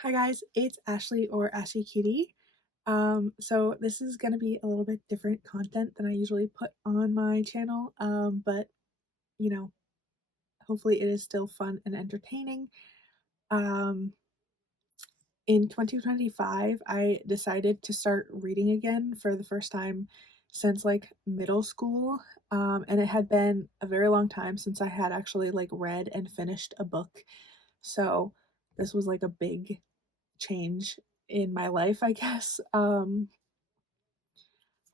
Hi guys, it's Ashley or Ashley Kitty. So this is gonna be a little bit different content than I usually put on my channel, but you know, hopefully it is still fun and entertaining. Um, in 2025, I decided to start reading again for the first time since like middle school. And it had been a very long time since I had actually like read and finished a book. So this was like a big change in my life, I guess.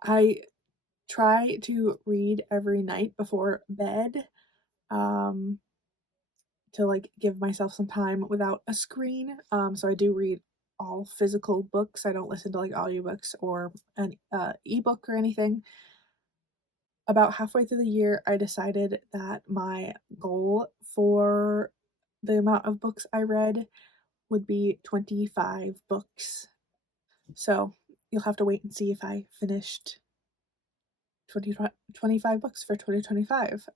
I try to read every night before bed, um, to like give myself some time without a screen. So I do read all physical books. I don't listen to like audiobooks or an ebook or anything. About halfway through the year, I decided that my goal for the amount of books I read would be 25 books. So you'll have to wait and see if I finished 20, 25 books for 2025.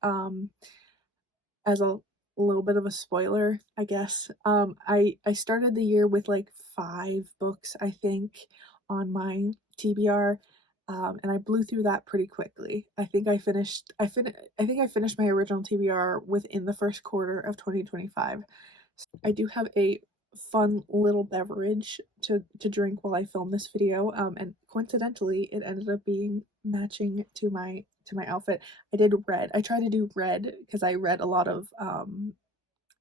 As a little bit of a spoiler, I guess. I started the year with like 5 books, I think, on my TBR. And I blew through that pretty quickly. I think I finished my original TBR within the first quarter of 2025. I do have a fun little beverage to drink while I film this video. And coincidentally, it ended up being matching to my outfit. I did red. I tried to do red because I read a lot of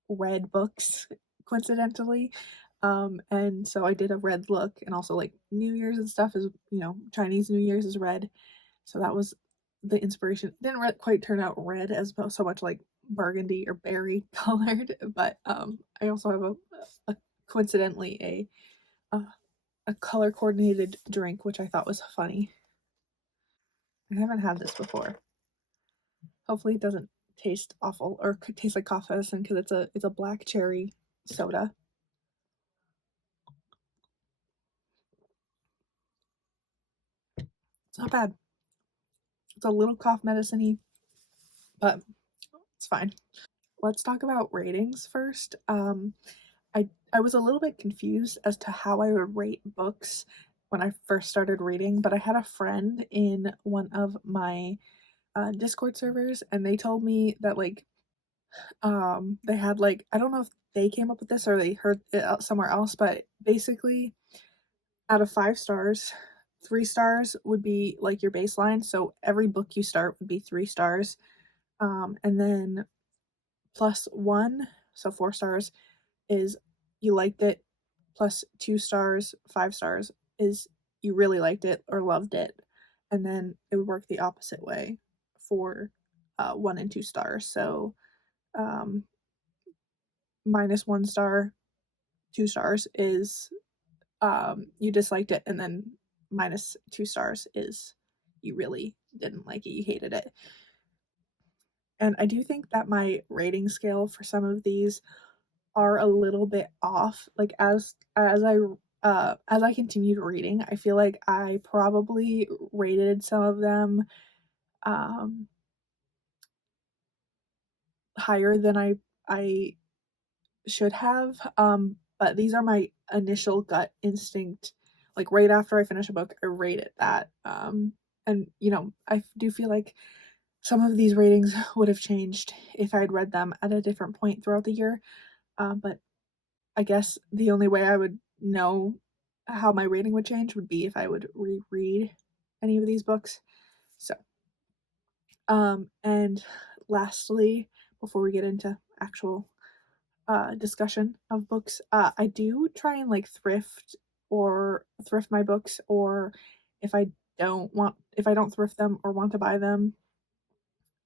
red books coincidentally. And so I did a red look, and also like New Year's and stuff is, Chinese New Year's is red. So that was the inspiration. It didn't quite turn out red as so much like burgundy or berry colored, but I also have a coincidentally a color coordinated drink, which I thought was funny. I haven't had this before. Hopefully, it doesn't taste awful or could taste like cough medicine because it's a black cherry soda. It's not bad. It's a little cough medicine-y, but it's fine. Let's talk about ratings first. I was a little bit confused as to how I would rate books when I first started reading, but I had a friend in one of my Discord servers, and they told me that like they had like, I don't know if they came up with this or they heard it somewhere else, but basically out of 5 stars, 3 stars would be like your baseline. So every book you start would be 3 stars, and then +1, so 4 stars, is you liked it, +2 stars, 5 stars is you really liked it or loved it, and then it would work the opposite way for 1 and 2 stars. So um, -1 star, 2 stars is you disliked it, and then -2 stars is you really didn't like it, you hated it. And I do think that my rating scale for some of these are a little bit off. Like as I continued reading, I feel like I probably rated some of them um higher than I should have. But these are my initial gut instinct. Like right after I finish a book, I rate it that. And I do feel like some of these ratings would have changed if I'd read them at a different point throughout the year. But I guess the only way I would know how my rating would change would be if I would reread any of these books. So, and lastly, before we get into actual discussion of books, I do try and like thrift my books, or if I if I don't thrift them or want to buy them,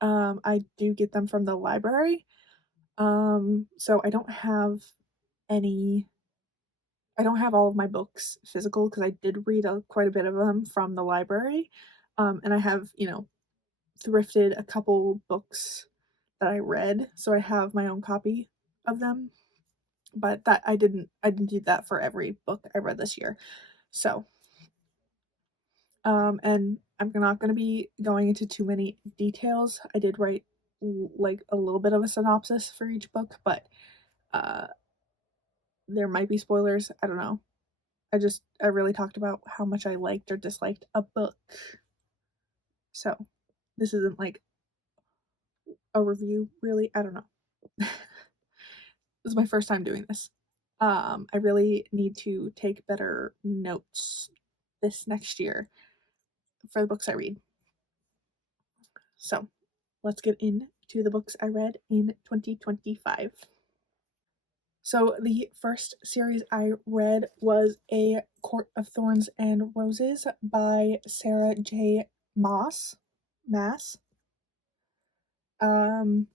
I do get them from the library. So any I don't have all of my books physical because I did read quite a bit of them from the library. And I have, thrifted a couple books that I read, so I have my own copy of them. But that I didn't do that for every book I read this year. So, and I'm not going to be going into too many details. I did write like a little bit of a synopsis for each book, but uh there might be spoilers. I don't know. I really talked about how much I liked or disliked a book. So this isn't like a review, really. I don't know. This is my first time doing this. I really need to take better notes this next year for the books I read. So let's get into the books I read in 2025. So the first series I read was A Court of Thorns and Roses by Sarah J. Mass. Um,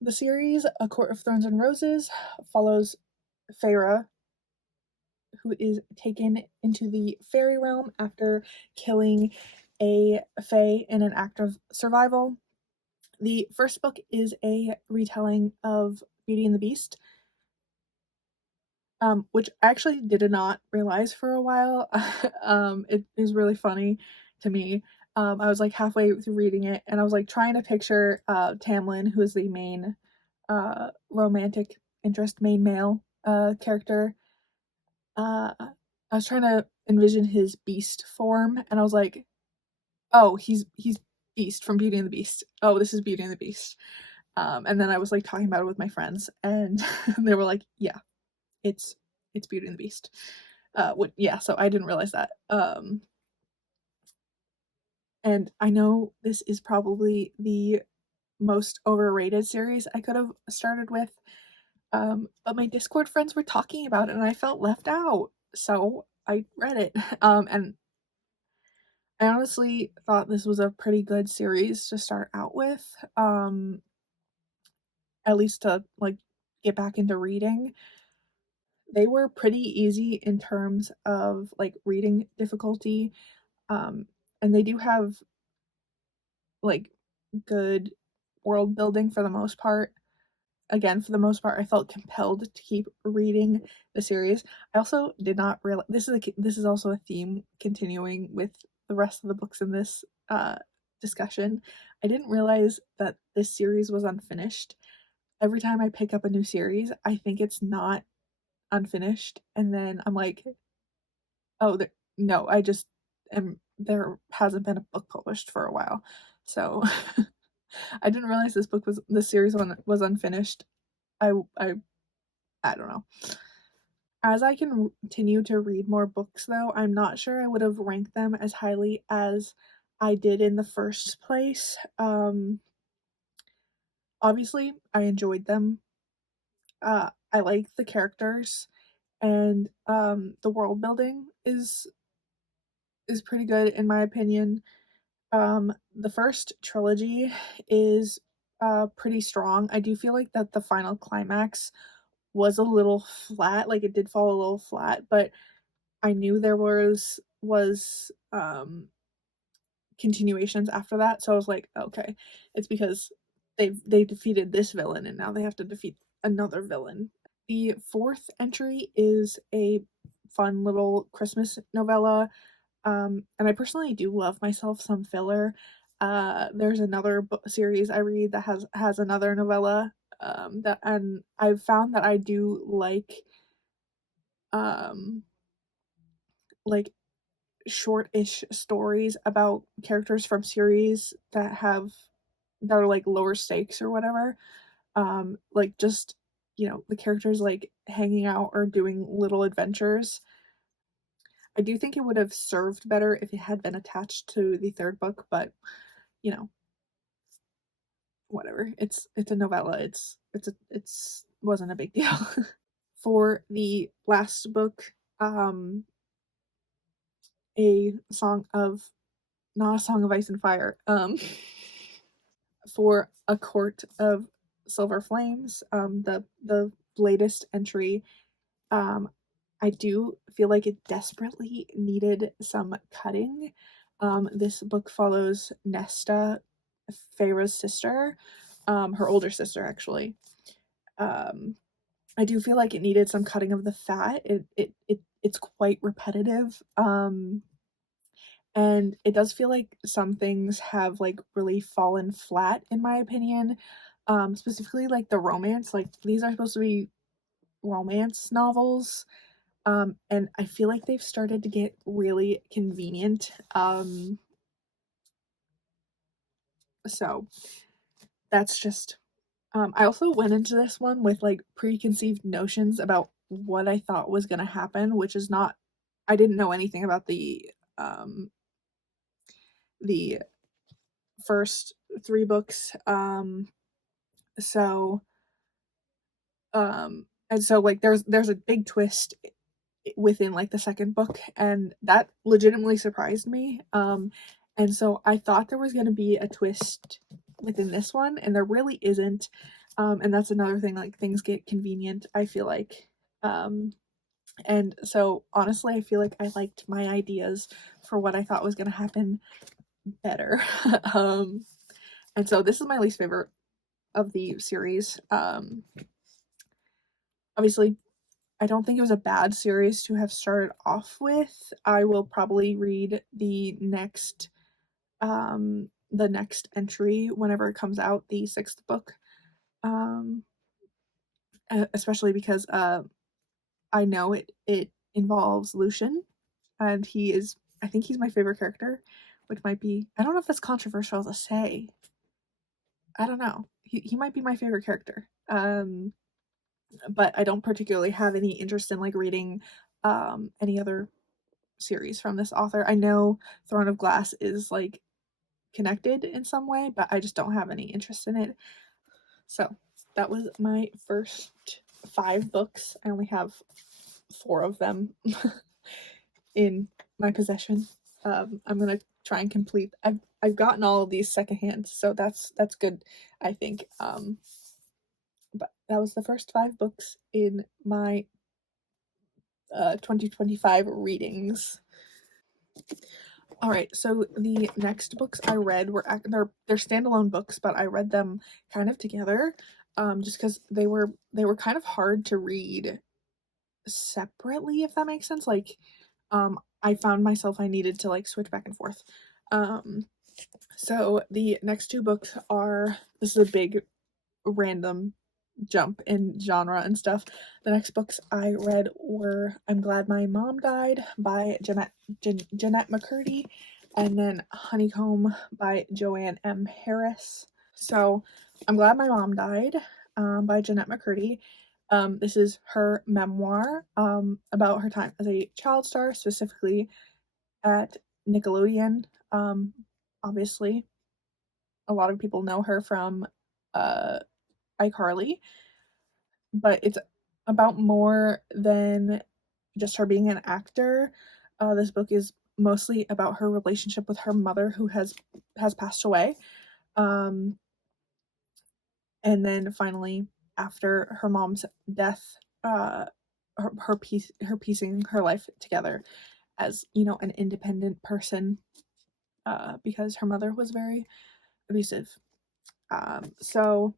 the series A Court of Thorns and Roses follows Feyre, who is taken into the fairy realm after killing a fae in an act of survival. The first book is a retelling of Beauty and the Beast, which I actually did not realize for a while. It is really funny to me. I was like halfway through reading it, and I was like trying to picture Tamlin, who is the main romantic interest, main male character. I was trying to envision his beast form, and I was like, "Oh, he's Beast from Beauty and the Beast. Oh, this is Beauty and the Beast." And then I was like talking about it with my friends, and they were like, "Yeah, it's Beauty and the Beast." Yeah, so I didn't realize that. And I know this is probably the most overrated series I could have started with. But my Discord friends were talking about it and I felt left out. So I read it. And I honestly thought this was a pretty good series to start out with. At least to like get back into reading. They were pretty easy in terms of like reading difficulty. And they do have like good world building for the most part. Again, for the most part, I felt compelled to keep reading the series. I also did not realize this is also a theme continuing with the rest of the books in this discussion. I didn't realize that this series was unfinished. Every time I pick up a new series, I think it's not unfinished, and then I'm like, oh, no, I just am. There hasn't been a book published for a while, so I didn't realize this series was unfinished. I I I don't know. As I continue to read more books, though, I'm not sure I would have ranked them as highly as I did in the first place. Obviously, I enjoyed them. I like the characters, and the world building is pretty good in my opinion. The first trilogy is pretty strong. I do feel like that the final climax was a little flat, like it did fall a little flat, but I knew there was continuations after that, so I was like, okay, it's because they defeated this villain and now they have to defeat another villain. The fourth entry is a fun little Christmas novella. And I personally do love myself some filler. There's another series I read that has another novella. That and I've found that I do um like short-ish stories about characters from series that are like lower stakes or whatever. Like just the characters like hanging out or doing little adventures. I do think it would have served better if it had been attached to the third book, but you know, whatever. It's a novella. It's wasn't a big deal. For the last book, a song of not a song of ice and fire. For A Court of Silver Flames, the latest entry, um, I do feel like it desperately needed some cutting. This book follows Nesta, Feyre's sister, her older sister actually. Um, I do feel like it needed some cutting of the fat. It's quite repetitive. And it does feel like some things have like really fallen flat in my opinion. Specifically like the romance. Like these are supposed to be romance novels. And I feel like they've started to get really convenient. So that's just I also went into this one with like preconceived notions about what I thought was going to happen, which is not I didn't know anything about the first 3 books. So and so like there's a big twist within like the second book, and that legitimately surprised me. And so I thought there was going to be a twist within this one, and there really isn't. And that's another thing, like things get convenient, I feel like. And so honestly, I feel like I liked my ideas for what I thought was going to happen better. um and so this is my least favorite of the series. Obviously I don't think it was a bad series to have started off with. I will probably read the next entry whenever it comes out, the 6th book. Um Especially because I know it involves Lucian, and I think he's my favorite character, which might be, I don't know if that's controversial to say. I don't know. He might be my favorite character. But I don't particularly have any interest in like reading any other series from this author. I know Throne of Glass is like connected in some way, but I just don't have any interest in it. So that was my first 5 books. I only have 4 of them in my possession. I'm gonna try and complete. I've gotten all of these secondhand, so that's good, I think. But that was the first 5 books in my 2025 readings. All right, so the next books I read they're standalone books, but I read them kind of together, just because they were kind of hard to read separately, if that makes sense. Like, I found myself I needed to like switch back and forth. Um, so the next 2 books are this is a big random jump in genre and stuff. The next books I read were I'm Glad My Mom Died by Jeanette McCurdy, and then Honeycomb by Joanne M. Harris. So I'm Glad My Mom Died by Jeanette McCurdy. This is her memoir about her time as a child star, specifically at Nickelodeon. Obviously, a lot of people know her from uh, iCarly, but it's about more than just her being an actor. This book is mostly about her relationship with her mother, who has passed away. Um, and then finally, after her mom's death, her piecing her life together as an independent person, because her mother was very abusive. So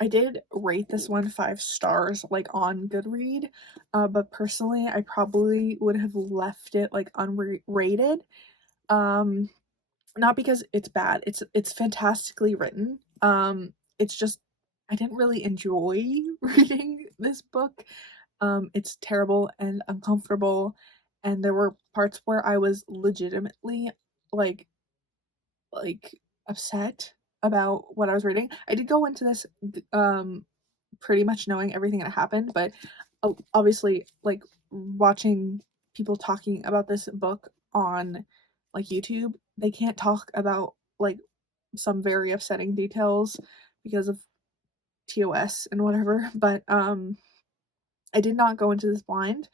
I did rate this one 5 stars, like on Goodread, but personally, I probably would have left it like unrated. Um, Not because it's bad; it's fantastically written. It's just I didn't really enjoy reading this book. It's terrible and uncomfortable, and there were parts where I was legitimately like like upset about what I was reading. I did go into this pretty much knowing everything that happened, but obviously like watching people talking about this book on like YouTube, they can't talk about like some very upsetting details because of TOS and whatever, but I did not go into this blind.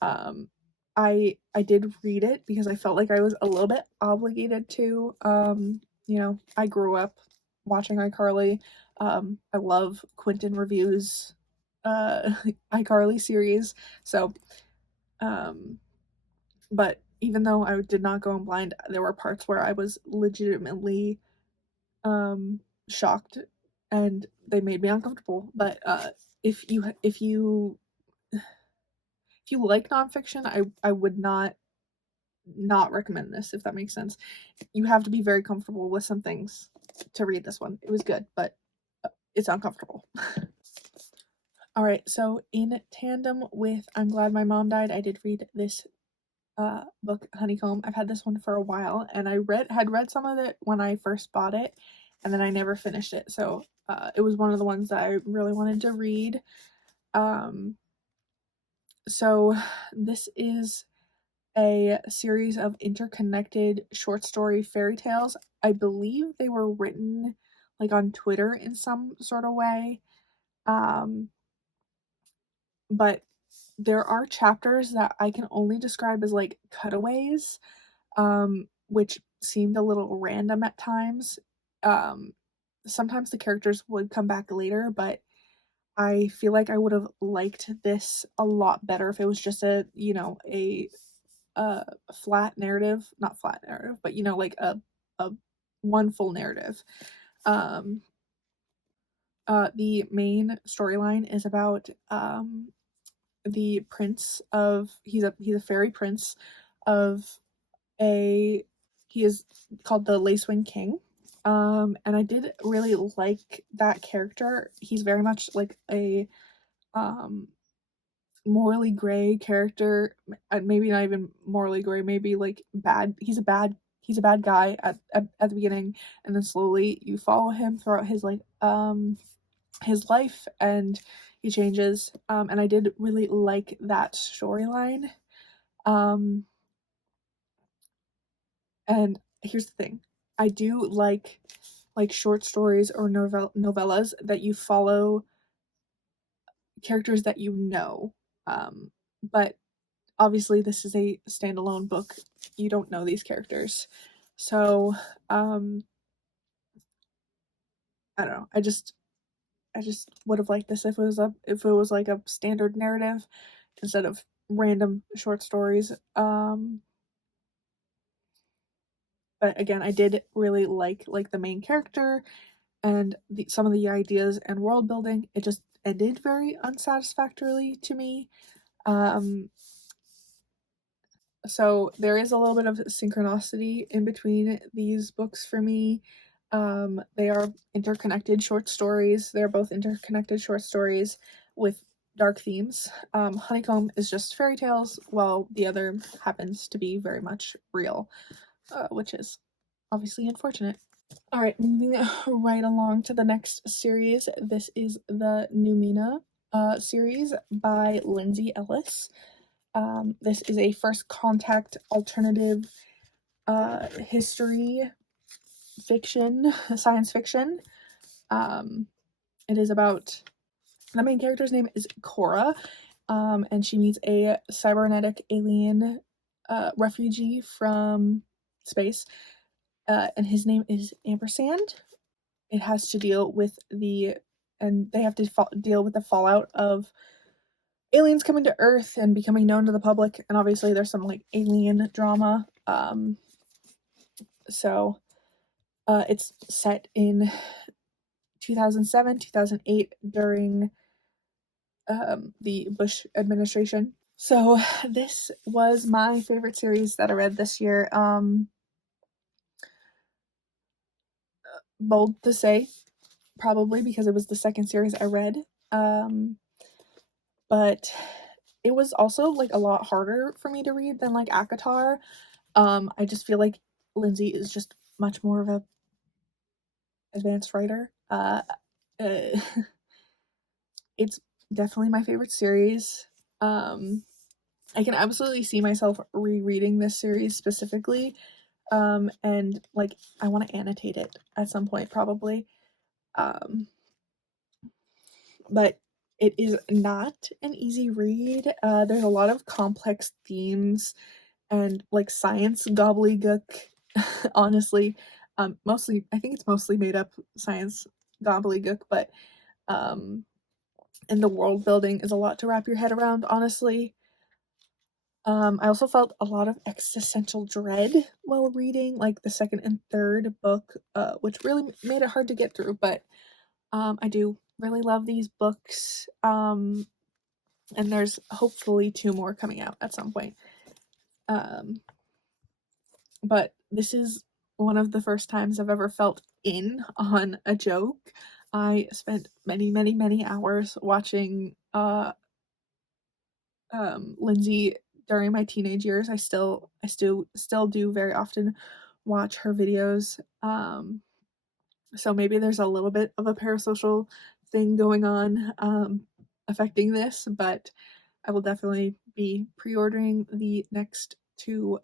um I did read it because I felt like I was a little bit obligated to. I grew up watching iCarly. I love Quentin Review's iCarly series. So um but even though I did not go in blind, there were parts where I was legitimately um shocked, and they made me uncomfortable. But if you like nonfiction, I would not recommend this, if that makes sense. You have to be very comfortable with some things to read this one. It was good, but it's uncomfortable. Alright, so in tandem with I'm Glad My Mom Died, I did read this book, Honeycomb. I've had this one for a while, and I had read some of it when I first bought it, and then I never finished it. So it was one of the ones that I really wanted to read. So this is a series of interconnected short story fairy tales. I believe they were written like on Twitter in some sort of way. Um, but there are chapters that I can only describe as like cutaways, which seemed a little random at times. Um, Sometimes the characters would come back later, but I feel like I would have liked this a lot better if it was just a flat narrative, not flat narrative, but like a one full narrative. Um, the main storyline is about the prince of he's a fairy prince of a he is called the Lacewing King. And I did really like that character. He's very much like a um morally gray character. Maybe not even morally gray, maybe like bad. He's a bad guy at the beginning, and then slowly you follow him throughout his life, and he changes. And I did really like that storyline. Um and here's the thing. I do like short stories or novellas that you follow characters that you know. But obviously this is a standalone book. You don't know these characters. So, um I don't know. I just would have liked this if it was like a standard narrative instead of random short stories. But again, I did really like the main character and some of the ideas and world building. It just ended very unsatisfactorily to me. Um, so there is a little bit of synchronicity in between these books for me. They are interconnected short stories. They're both interconnected short stories with dark themes. Honeycomb is just fairy tales, while the other happens to be very much real, which is obviously unfortunate. All right, moving right along to the next series. This is the Numina series by Lindsay Ellis. This is a first contact alternative history fiction, science fiction. It is about the main character's name is Cora, and she meets a cybernetic alien refugee from space, and his name is Ampersand. It has to deal with and they have to deal with the fallout of aliens coming to Earth and becoming known to the public, and obviously there's some like alien drama. So it's set in 2007, 2008 during the Bush administration. So this was my favorite series that I read this year. Bold to say, probably because it was the second series I read. But it was also like a lot harder for me to read than like Akatar. I just feel like Lindsay is just much more of a advanced writer. Uh it's definitely my favorite series. I can absolutely see myself rereading this series specifically. And like I want to annotate it at some point probably. Um, but it is not an easy read. There's a lot of complex themes and like science gobbledygook. Honestly, mostly I think it's mostly made up science gobbledygook, but um, and the world building is a lot to wrap your head around. Honestly, I also felt a lot of existential dread while reading like the second and third book, which really made it hard to get through. But I do really love these books. And there's hopefully two more coming out at some point. Um, but this is one of the first times I've ever felt in on a joke. I spent many, many, many hours watching Lindsay during my teenage years. I still do very often watch her videos. So maybe there's a little bit of a parasocial thing going on affecting this, but I will definitely be pre-ordering the next two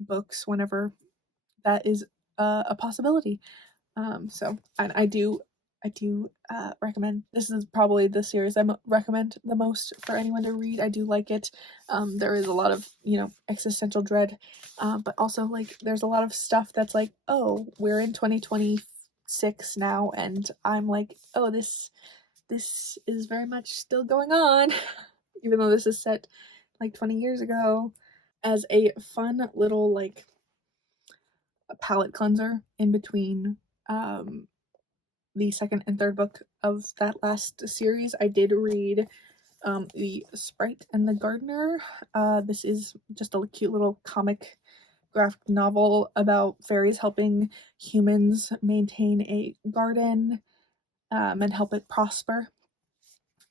books whenever that is a possibility. So and I do recommend. This is probably the series I recommend the most for anyone to read. I do like it. There is a lot of existential dread, but also like there's a lot of stuff that's like, oh, we're in 2026 now, and I'm like, oh, this is very much still going on, even though this is set like 20 years ago. As a fun little like palate cleanser in between um the second and third book of that last series, I did read The Sprite and the Gardener. This is just a cute little comic graphic novel about fairies helping humans maintain a garden and help it prosper.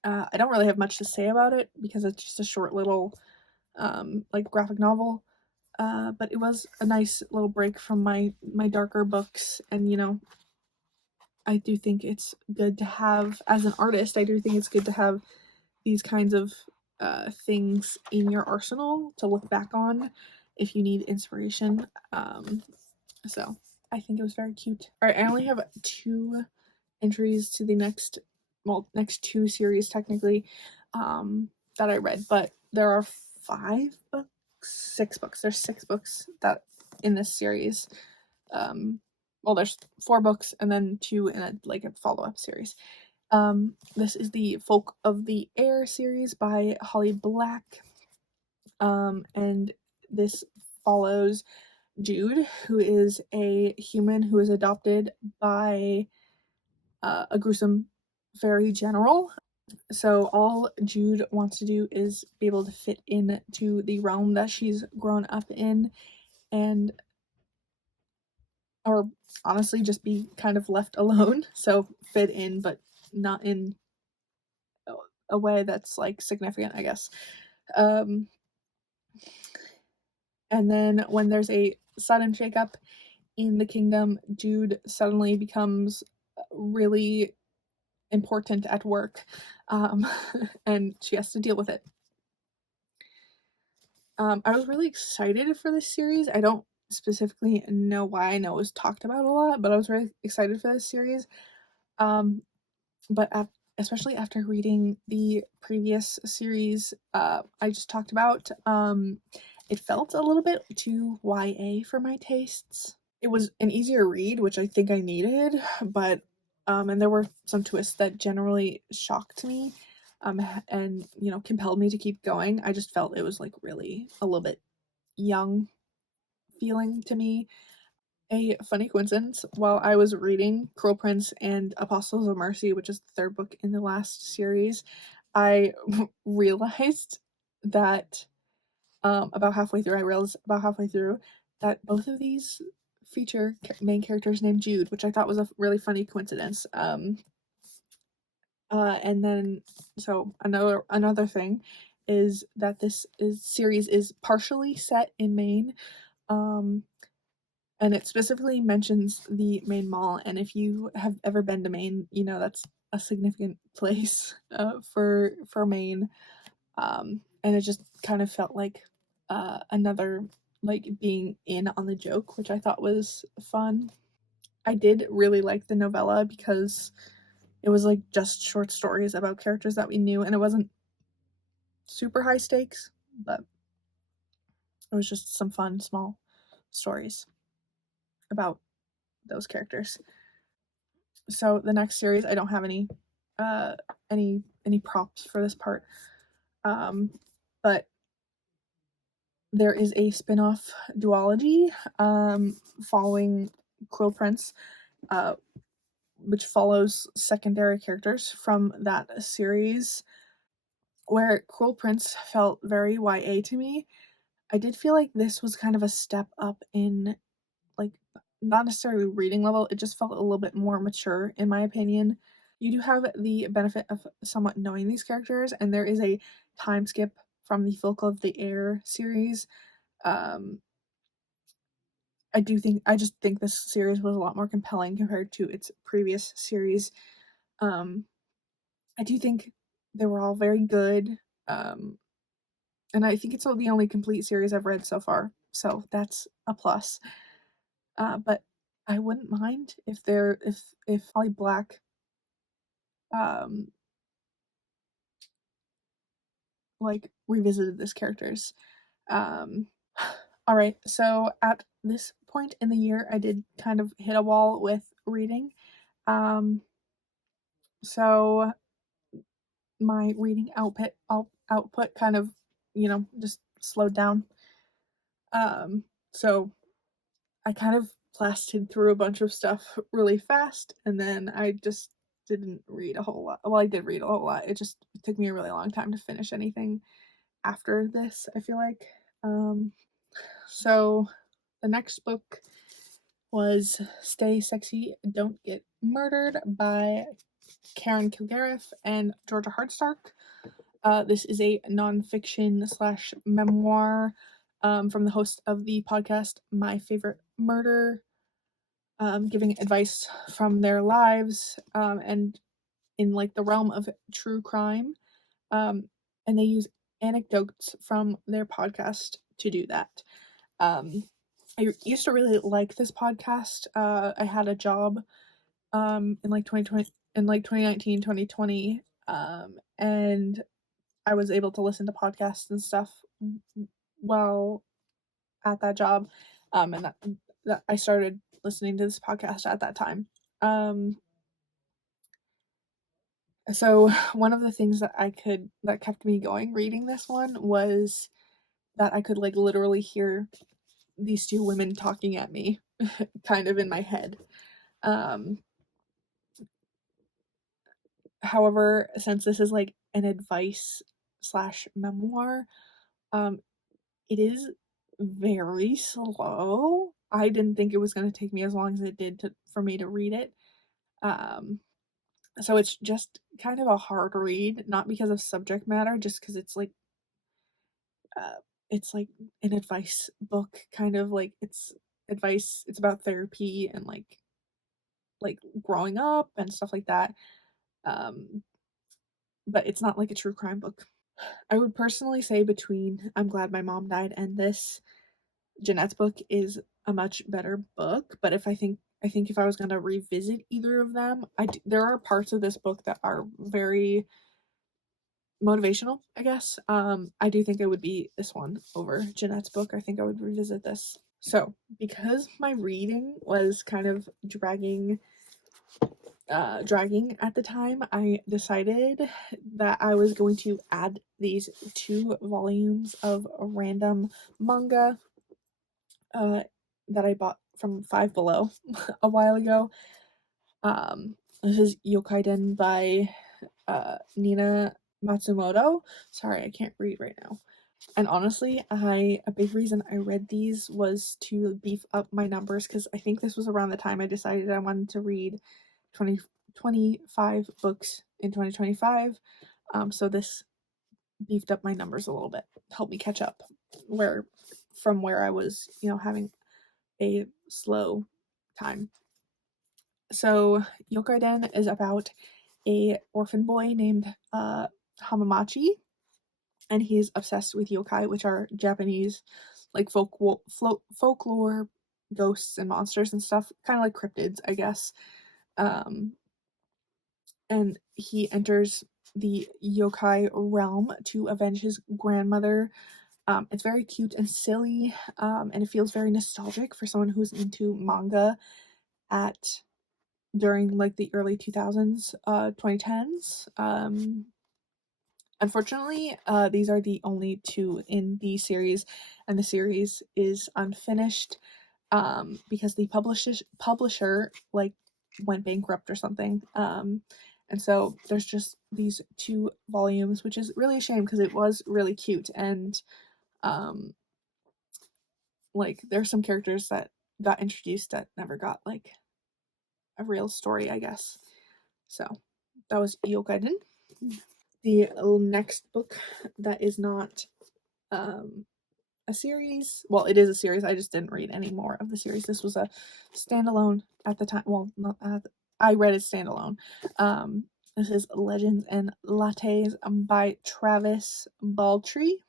I don't really have much to say about it because it's just a short little like graphic novel. But it was a nice little break from my darker books, and I do think it's good to have, as an artist, I do think it's good to have these kinds of things in your arsenal to look back on if you need inspiration. So I think it was very cute. All right, I only have two entries to the next two series technically that I read, but there are six books. There's six books that in this series. Well, there's four books and then two in a follow-up series. This is the Folk of the Air series by Holly Black. And this follows Jude, who is a human who is adopted by a gruesome fairy general. So all Jude wants to do is be able to fit into the realm that she's grown up in, and or honestly just be kind of left alone. So fit in, but not in a way that's like significant, I guess. Um, and then when there's a sudden shakeup in the kingdom, Jude suddenly becomes really important at work, um, and she has to deal with it. I was really excited for this series. I don't specifically know why. I know it was talked about a lot, but I was really excited for this series. Um, but especially after reading the previous series I just talked about, it felt a little bit too YA for my tastes. It was an easier read, which I think I needed, but and there were some twists that generally shocked me, and compelled me to keep going. I just felt it was like really a little bit young feeling to me. A funny coincidence, while I was reading Cruel Prince and Apostles of Mercy, which is the third book in the last series, I realized that I realized about halfway through that both of these feature main characters named Jude, which I thought was a really funny coincidence. And then so another thing is that series is partially set in Maine. Um, and it specifically mentions the Maine Mall. And if you have ever been to Maine, that's a significant place for Maine. And it just kind of felt like another like being in on the joke, which I thought was fun. I did really like the novella because it was like just short stories about characters that we knew, and it wasn't super high stakes, but it was just some fun small stories about those characters. So the next series, I don't have uh any props for this part, um but there is a spin-off duology following Quill Prince, uh which follows secondary characters from that series. Where Cruel Prince felt very YA to me, I did feel like this was kind of a step up in, like, not necessarily reading level, it just felt a little bit more mature, in my opinion. you do have the benefit of somewhat knowing these characters, and there is a time skip from the Folk of the Air series. Um, I just think this series was a lot more compelling compared to its previous series. Um, I do think they were all very good. Um, and I think it's the only complete series I've read so far, so that's a plus. But I wouldn't mind if Holly Black um like revisited this characters. Um, all right, so at this point in the year, I did kind of hit a wall with reading. Um, so my reading output kind of, just slowed down. So I kind of blasted through a bunch of stuff really fast, and then I just didn't read a whole lot. Well, I did read a whole lot. It took me a really long time to finish anything after this, I feel like. So the next book was Stay Sexy, Don't Get Murdered by Karen Kilgariff and Georgia Hardstark. This is a nonfiction slash memoir from the host of the podcast My Favorite Murder, giving advice from their lives and in like the realm of true crime. Um, and they use anecdotes from their podcast to do that. I used to really like this podcast. I had a job in like 2020, in like 2019, 2020, and I was able to listen to podcasts and stuff while at that job, and that I started listening to this podcast at that time. Um, so one of the things that kept me going reading this one was that I could like literally hear these two women talking at me kind of in my head. Um, However, since this is like an advice slash memoir, um, it is very slow. I didn't think it was going to take me as long as it did for me to read it. Um, so it's just kind of a hard read, not because of subject matter, just because uh, it's like an advice book, kind of like it's advice. It's about therapy and like growing up and stuff like that. Um, but it's not like a true crime book. I would personally say between I'm Glad My Mom Died and this, Jeanette's book is a much better book. But I think if I was gonna revisit either of them, there are parts of this book that are very motivational, I guess. I do think it would be this one over Jeanette's book. I think I would revisit this. So because my reading was kind of dragging at the time, I decided that I was going to add these 2 volumes of random manga that I bought from Five Below a while ago. This is Yokaiden by Nina Matsumoto. Sorry, I can't read right now. And honestly, a big reason I read these was to beef up my numbers, because I think this was around the time I decided I wanted to read 25 books in 2025. So this beefed up my numbers a little bit, helped me catch up where I was, having a slow time. So Yokaiden is about a orphan boy named Hamamachi, and he's obsessed with yokai, which are Japanese like folklore ghosts and monsters and stuff, kind of like cryptids, I guess. Um, and he enters the yokai realm to avenge his grandmother. It's very cute and silly, and it feels very nostalgic for someone who's into manga at during like the early 2000s, 2010s. Unfortunately, these are the only 2 in the series, and the series is unfinished because the publisher like went bankrupt or something. And so there's just these 2 volumes, which is really a shame because it was really cute, and um, like there's some characters that got introduced that never got like a real story, I guess. So that was Yokaiden. The next book that is not a series, well, it is a series, I just didn't read any more of the series. This was a standalone at the time. Well, not I read it standalone. This is Legends and Lattes by Travis Baltree.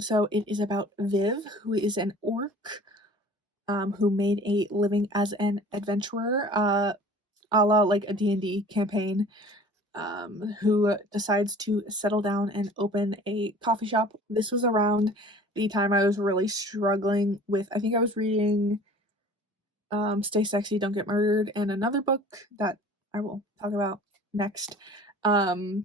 So it is about Viv, who is an orc, who made a living as an adventurer, a la like a D&D campaign, who decides to settle down and open a coffee shop. This was around the time I was really struggling with, I think I was reading Stay Sexy, Don't Get Murdered, and another book that I will talk about next. And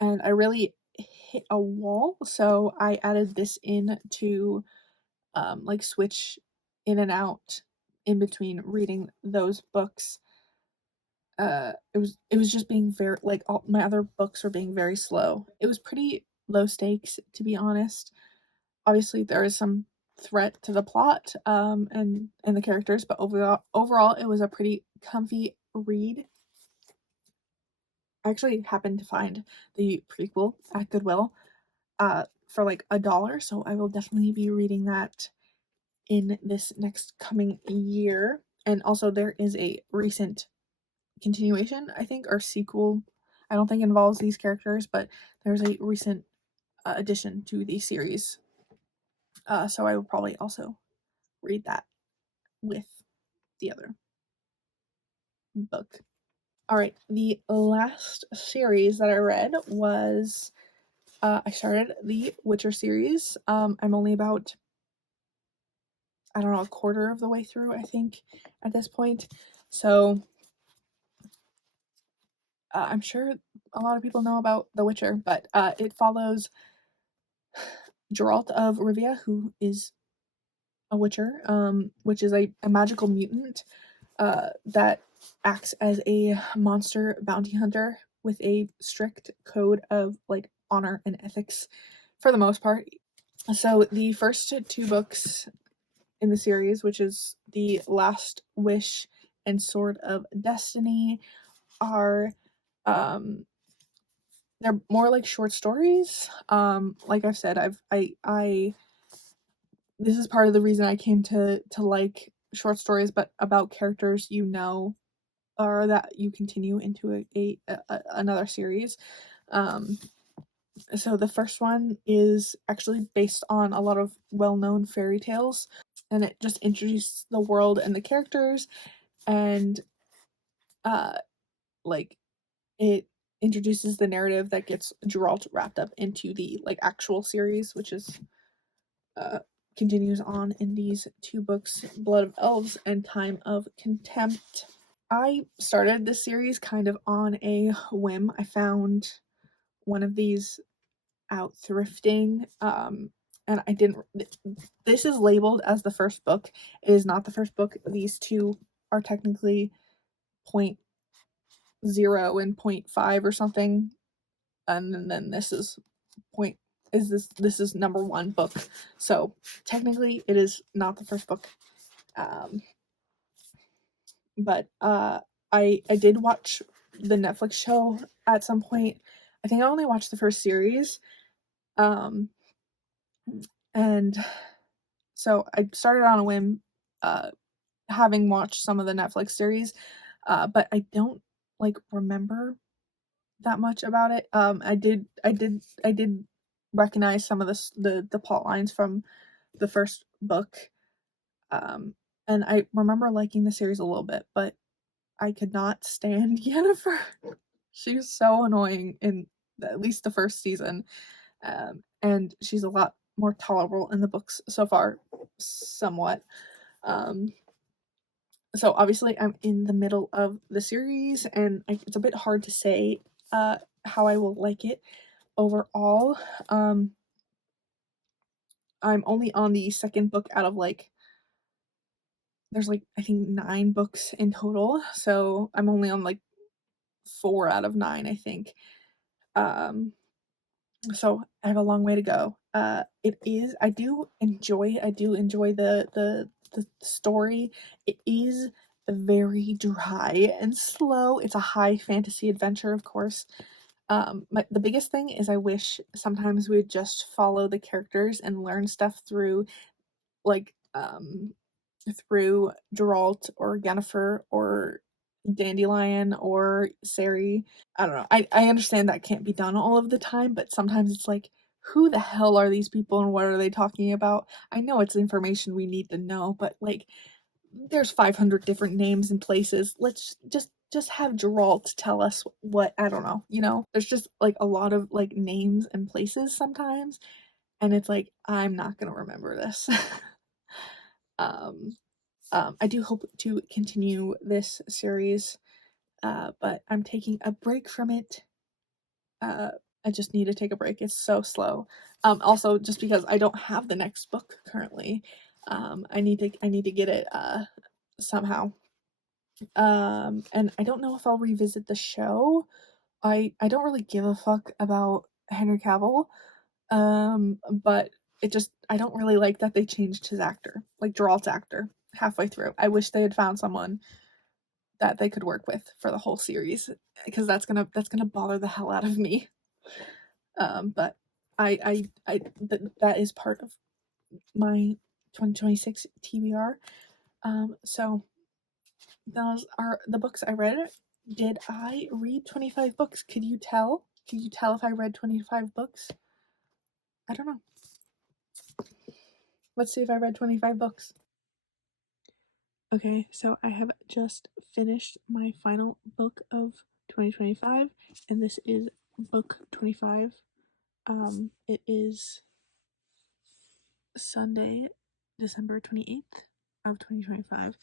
I really hit a wall, so I added this in to like switch in and out in between reading those books. It was just being very, like, all my other books were being very slow. It was pretty low stakes, to be honest. Obviously there is some threat to the plot, and the characters, but overall it was a pretty comfy read. I actually happened to find the prequel at Goodwill for like $1, so I will definitely be reading that in this next coming year. And also there is a recent continuation, I think, or sequel. I don't think it involves these characters, but there's a recent addition to the series. So I will probably also read that with the other book. All right, the last series that I read was I started the Witcher series. I'm only about, I don't know, a quarter of the way through, I think, at this point. So I'm sure a lot of people know about The Witcher, but it follows Geralt of Rivia, who is a Witcher, which is a magical mutant that acts as a monster bounty hunter with a strict code of like honor and ethics for the most part. So the first two books in the series, which is The Last Wish and Sword of Destiny, are they're more like short stories. Like I've said, I this is part of the reason I came to like short stories, but about characters you know, or that you continue into another series. Um, so the first one is actually based on a lot of well-known fairy tales, and it just introduces the world and the characters, and uh, like it introduces the narrative that gets Geralt wrapped up into the like actual series, which is uh, continues on in these two books, Blood of Elves and Time of Contempt. I started this series kind of on a whim. I found one of these out thrifting, and I didn't. This is labeled as the first book. It is not the first book. These two are technically point zero and point five or something, and then this is point is this is number one book. So technically, it is not the first book. Um, but I did watch the Netflix show at some point. I think I only watched the first series. Um, and so I started on a whim, having watched some of the Netflix series, but I don't like remember that much about it. I did recognize some of the plot lines from the first book. Um, and I remember liking the series a little bit, but I could not stand Yennefer. She was so annoying in at least the first season, and she's a lot more tolerable in the books so far, somewhat. Um, so obviously, I'm in the middle of the series, and it's a bit hard to say how I will like it overall. I'm only on the second book out of like there's like I think 9 books in total, so I'm only on like 4 out of 9, I think. Um, so I have a long way to go. It is I do enjoy the story. It is very dry and slow. It's a high fantasy adventure, of course. The biggest thing is I wish sometimes we would just follow the characters and learn stuff through like through Geralt or Yennefer or Dandelion or Sari. I don't know. I understand that can't be done all of the time, but sometimes it's like, who the hell are these people and what are they talking about? I know it's information we need to know, but like there's 500 different names and places. Let's just have Geralt tell us what, I don't know, you know? There's just like a lot of like names and places sometimes, and it's like I'm not going to remember this. um I do hope to continue this series, but I'm taking a break from it. Uh, I just need to take a break. It's so slow. Also, just because I don't have the next book currently, I need to get it somehow. And I don't know if I'll revisit the show. I don't really give a fuck about Henry Cavill. But it just I don't really like that they changed his actor, like Geralt's actor, halfway through. I wish they had found someone that they could work with for the whole series, because that's gonna bother the hell out of me. But that is part of my 2026 TBR. So those are the books I read. Did I read 25 books? Could you tell? Can you tell if I read 25 books? I don't know. Let's see if I read 25 books. Okay, so I have just finished my final book of 2025, and this is book 25. It is Sunday, December 28th of 2025.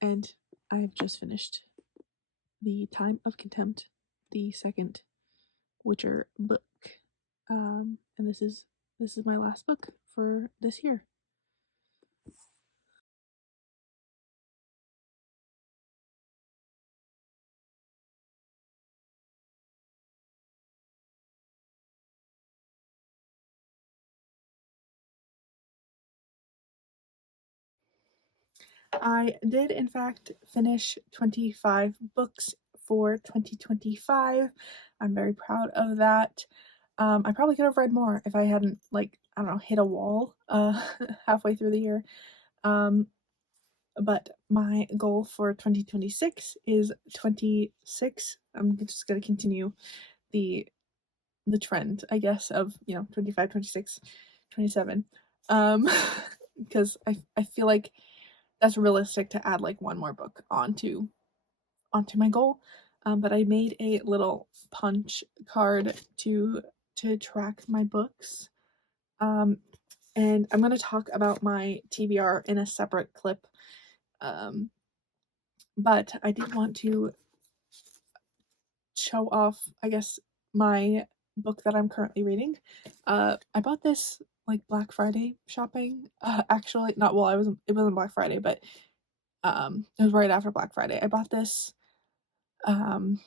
And I've just finished The Time of Contempt, the second Witcher book. And this is my last book for this year. I did, in fact, finish 25 books for 2025. I'm very proud of that. I probably could have read more if I hadn't, like, I don't know, hit a wall halfway through the year. Um, but my goal for 2026 is 26. I'm just going to continue the the trend, I guess, of 25, 26, 27. Because I feel like that's realistic to add like one more book onto my goal. But I made a little punch card to track my books. And I'm gonna talk about my TBR in a separate clip. Um, but I did want to show off, I guess, my book that I'm currently reading. I bought this like Black Friday shopping. Actually, not well. It wasn't Black Friday, but it was right after Black Friday. I bought this, um,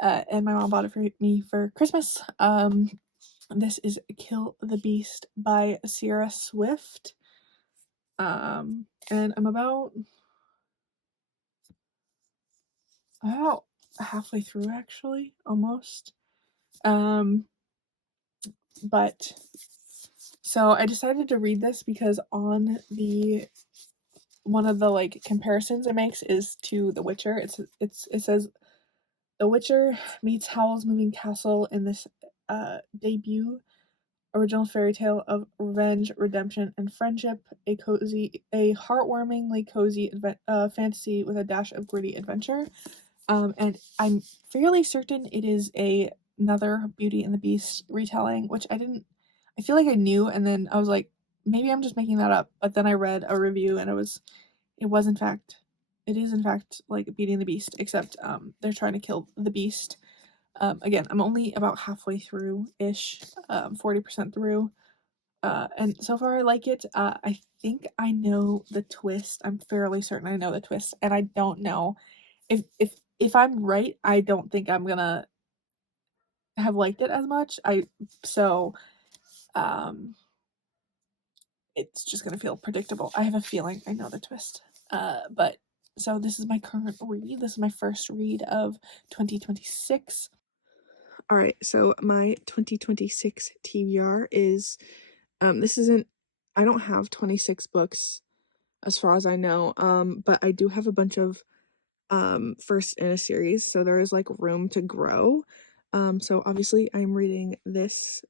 and my mom bought it for me for Christmas. This is Kill the Beast by Sierra Swift. And I'm about halfway through, actually, almost. Um, but so I decided to read this because on the one of the like comparisons it makes is to The Witcher. It says The Witcher meets Howl's Moving Castle in this debut original fairy tale of revenge, redemption, and friendship. A heartwarmingly cozy fantasy with a dash of gritty adventure. And I'm fairly certain it is another Beauty and the Beast retelling, which I feel like I knew, and then I was like, maybe I'm just making that up. But then I read a review, and it is in fact like Beauty and the Beast, except they're trying to kill the beast. Again, I'm only about halfway through ish, 40% through. And so far I like it. I think I know the twist. I'm fairly certain I know the twist, and I don't know if I'm right. I don't think I'm gonna have liked it as much. So um it's just gonna feel predictable. I have a feeling I know the twist. But so this is my current read. This is my first read of 2026. All right, so my 2026 TBR is this isn't I don't have 26 books as far as I know. But I do have a bunch of first in a series, so there is like room to grow. So obviously I'm reading this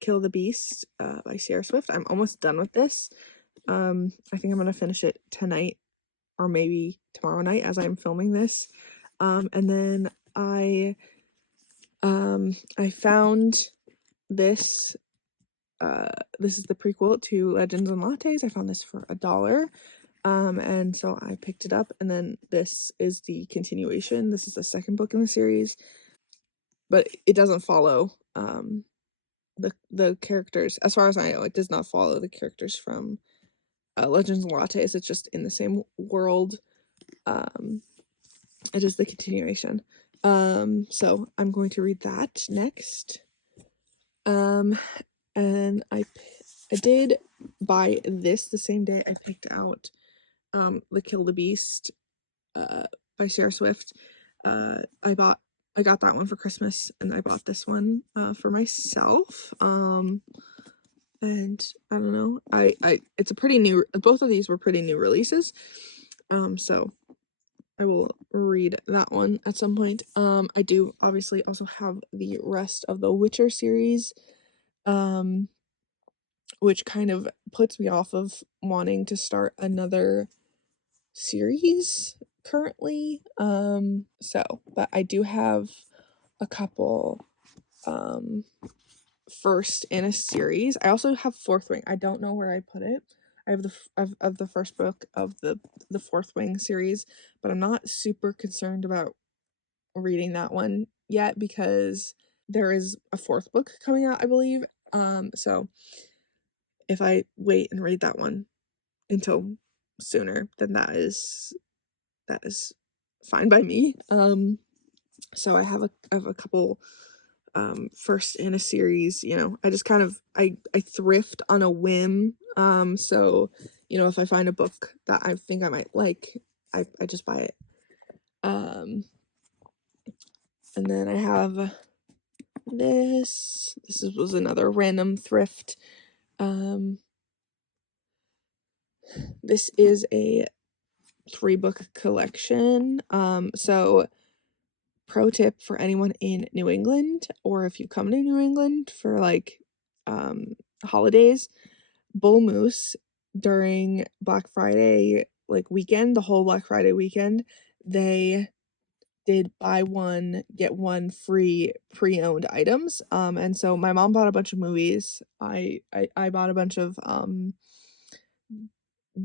Kill the Beast by Sierra Swift. I'm almost done with this. I think I'm gonna finish it tonight or maybe tomorrow night as I'm filming this. And then I found this this is the prequel to Legends and Lattes. I found this for $1. And so I picked it up, and then this is the continuation. This is the second book in the series, but it doesn't follow the characters, as far as I know. It does not follow the characters from Legends and Lattes. It's just in the same world. It is the continuation. So I'm going to read that next. And I did buy this the same day I picked out the Kill the Beast by Sierra Swift. I got that one for Christmas, and I bought this one for myself. And I don't know, it's a pretty new, both of these were pretty new releases. So I will read that one at some point. I do obviously also have the rest of the Witcher series, which kind of puts me off of wanting to start another series currently. But I do have a couple first in a series. I also have Fourth Wing. I don't know where I put it. I have of the first book of the Fourth Wing series, but I'm not super concerned about reading that one yet because there is a fourth book coming out, I believe. So if I wait and read that one until sooner, then that is fine by me. So I have a couple first in a series. I just kind of I thrift on a whim. So if I find a book that I think I might like, I just buy it. And then I have this was another random thrift. This is a 3-book collection. So pro tip for anyone in New England, or if you come to New England for like holidays, Bull Moose, during Black Friday like weekend, the whole Black Friday weekend, they did buy one get one free pre-owned items. And so my mom bought a bunch of movies. I bought a bunch of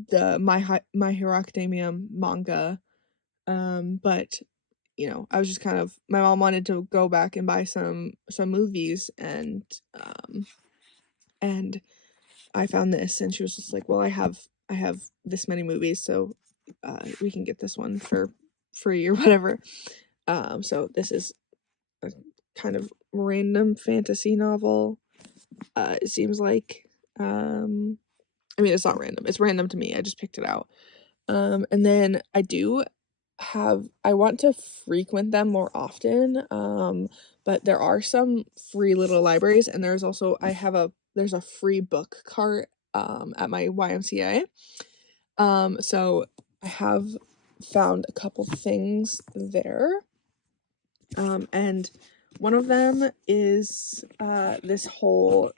the My Hero Academia manga. But I was just kind of, my mom wanted to go back and buy some movies, and I found this, and she was just like, well, I have this many movies, so we can get this one for free or whatever. So this is a kind of random fantasy novel. It seems like, I mean, it's not random. It's random to me. I just picked it out. And then I want to frequent them more often. But there are some free little libraries, and there's also, there's a free book cart, at my YMCA. So I have found a couple things there. And one of them is, this whole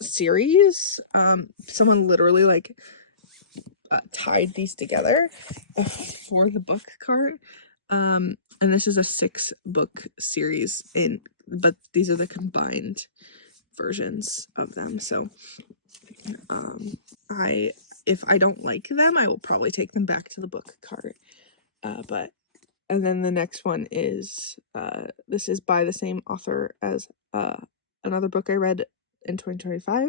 series. Someone literally like tied these together for the book cart. And this is a 6-book series, but these are the combined versions of them. So if I don't like them, I will probably take them back to the book cart. And then the next one is, this is by the same author as another book I read in 2025,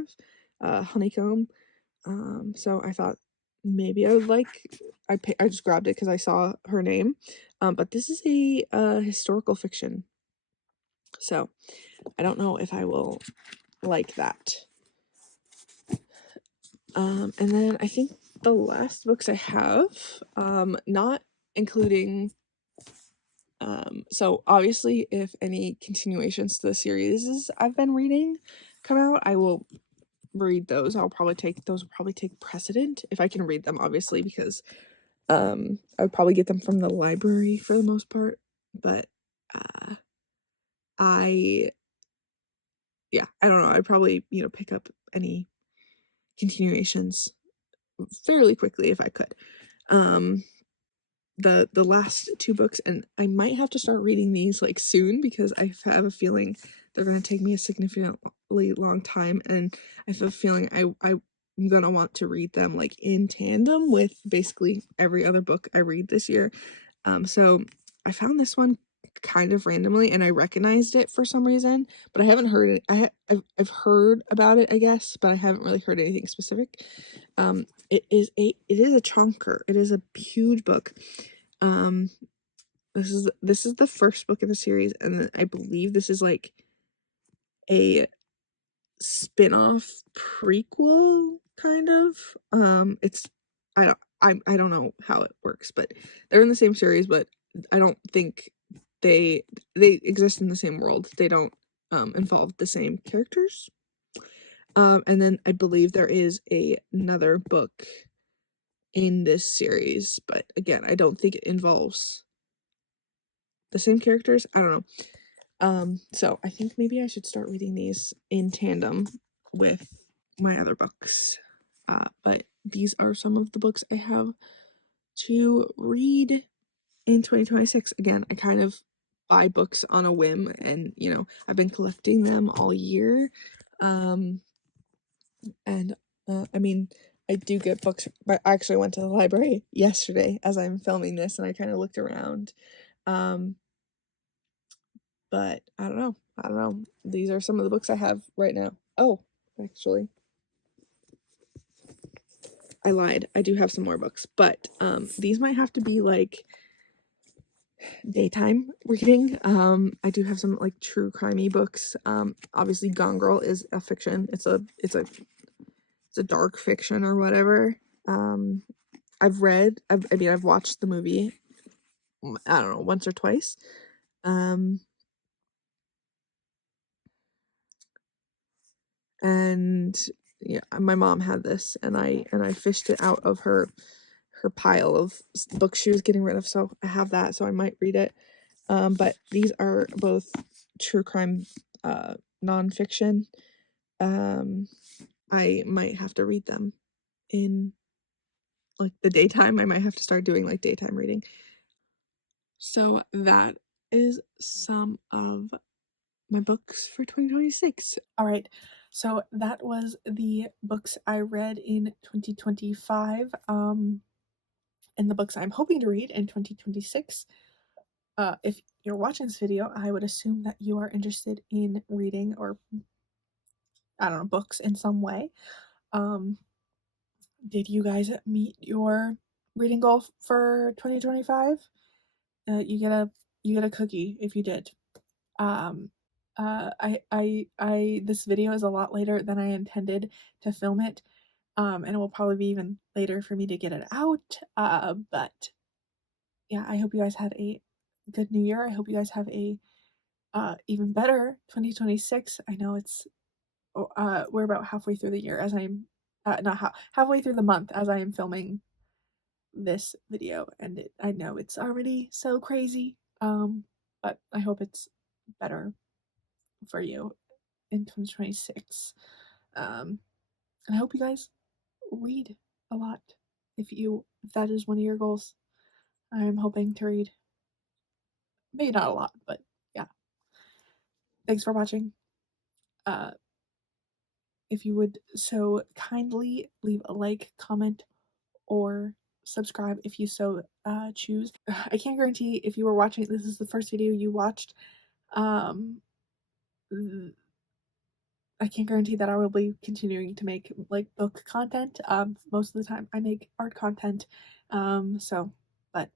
Honeycomb. So I thought maybe I would like, I just grabbed it because I saw her name. But this is a historical fiction, so I don't know if I will like that. And then I think the last books I have, not including, so obviously if any continuations to the series I've been reading come out, I will read those. Those will probably take precedent if I can read them, obviously, because I would probably get them from the library for the most part. But I don't know. I'd probably, pick up any continuations fairly quickly if I could. The last two books, and I might have to start reading these like soon because I have a feeling they're going to take me a significantly long time, and I have a feeling I'm going to want to read them like in tandem with basically every other book I read this year. So I found this one kind of randomly and I recognized it for some reason, but I haven't heard it. I've heard about it, I guess, but I haven't really heard anything specific. It is a chunker. It is a huge book. This is the first book in the series, and I believe this is like a spin-off prequel kind of. It's I don't know how it works, but they're in the same series, but I don't think they exist in the same world. They don't involve the same characters. And then I believe there is another book in this series, but again, I don't think it involves the same characters. I don't know. So I think maybe I should start reading these in tandem with my other books. But these are some of the books I have to read in 2026. Again, I kind of buy books on a whim, and I've been collecting them all year. And I mean, I do get books, but I actually went to the library yesterday as I'm filming this, and I kind of looked around. But I don't know. These are some of the books I have right now. Oh, actually, I lied. I do have some more books, but these might have to be like daytime reading. I do have some like true crimey books. Obviously Gone Girl is a fiction. It's a dark fiction or whatever. I've watched the movie, I don't know, once or twice. And yeah, my mom had this, and I fished it out of her pile of books she was getting rid of, so I have that, so I might read it. But these are both true crime nonfiction. I might have to read them in like the daytime. I might have to start doing like daytime reading. So that is some of my books for 2026. All right. So that was the books I read in 2025. And the books I'm hoping to read in 2026. If you're watching this video, I would assume that you are interested in reading, or I don't know, books in some way. Did you guys meet your reading goal for 2025? You get a cookie if you did. This video is a lot later than I intended to film it. And it will probably be even later for me to get it out. But yeah, I hope you guys had a good new year. I hope you guys have a even better 2026. I know it's we're about halfway through the year as I'm not halfway through the month as I am filming this video, and I know it's already so crazy. But I hope it's better for you in 2026. And I hope you guys read a lot if that is one of your goals. I'm hoping to read maybe not a lot, but yeah. Thanks for watching. If you would so kindly leave a like, comment, or subscribe if you so choose. I can't guarantee if you were watching, this is the first video you watched, I can't guarantee that I will be continuing to make like book content. Most of the time I make art content. So, but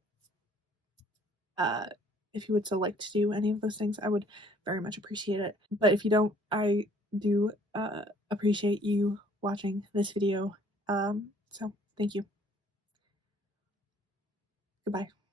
if you would so like to do any of those things, I would very much appreciate it. But if you don't, I do appreciate you watching this video. So thank you. Goodbye.